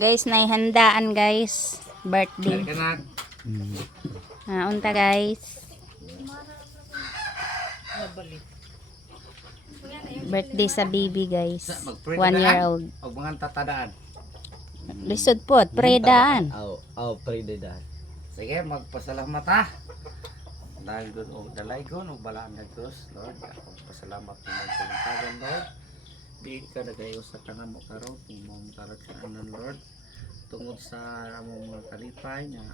Guys, naihandaan guys. Birthday. Unta guys. Birthday sa baby guys. 1 year old. Og mga tatadaan. Lisod po, predaan. Predaan. Sige, magpasalamat ha. Dahil doon o dalaygon o balaan na Diyos, Lord. Ako pasalamat mo magpalantagan, Lord. Di ka nagayo sa tangan mo karon, kung mo karakaanan, Lord. Tungod sa among mga kalipay na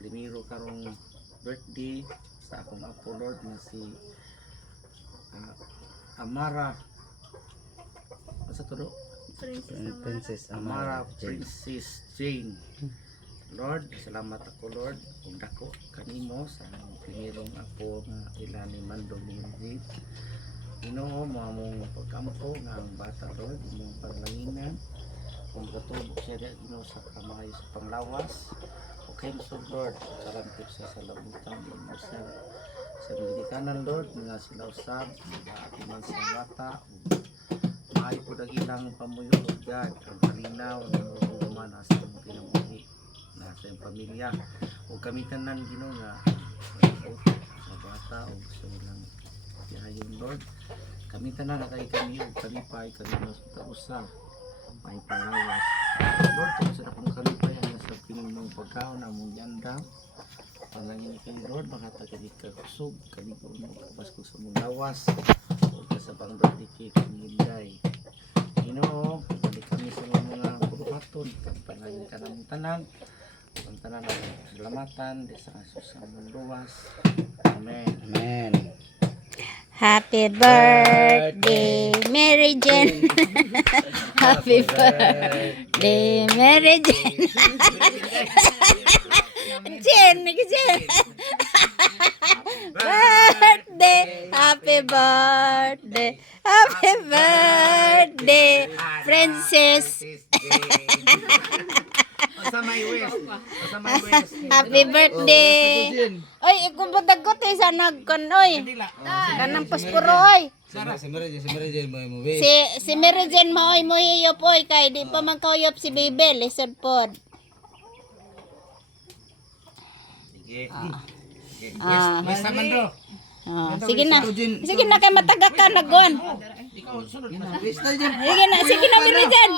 primero karong birthday sa akong apo, Lord, na si Amara. Asa to do? Princess Amara Princess Jane. Lord, salamat ako, Lord, kung dako kanimo sa primerong apo nga ila ni Mando Music. Ginoo mo among pagkampo nga ang bata, Lord, imong paglanginan kung katulog siya Ginoo sa kamay sa panglawas. Okay, so Lord, karantip siya sa labutan mo sa medikanan, Lord, nga sila usab atiman sa bata. Maayo po dagilang pamuyo, Lord God, ang kalinaw ng uman sa mga kinabuhi na sa iyong pamilya o kami tanan Ginoo nga sa bata o sa ilang yayon, Lord, kami tanan na kami o kami pa ay kami sa usa may pangawas, Lord, kung sa akong kalipay ang nasa pinong pagkaon na mong yanda panangin kayo, Lord, makatagadi ka kusog kami po mo kabas ko sa mong lawas o sa pangberdiki kamilay Ginoo, balik kami sa mga puluhaton panangin ka ng tanan ang tanan na salamatan di sa kasus sa luwas. Amen. Amen. Happy birthday, Mary Jane. Happy birthday, Mary Jane. Jane. Birthday, happy birthday, happy birthday, Princess. Sa my west. Happy birthday. Oy, kung budagot sa nagkon oy. Kanang pasporo oy. Si Mary Jane mo movie. Si Mary Jane mo oy mohiyop oy kay di pa man kauyop si Baby lisod pod. Sige. West naman do. Sige na. Sige na kay matagak ka nagon. Ikaw sunod na. Sige na Mary Jane.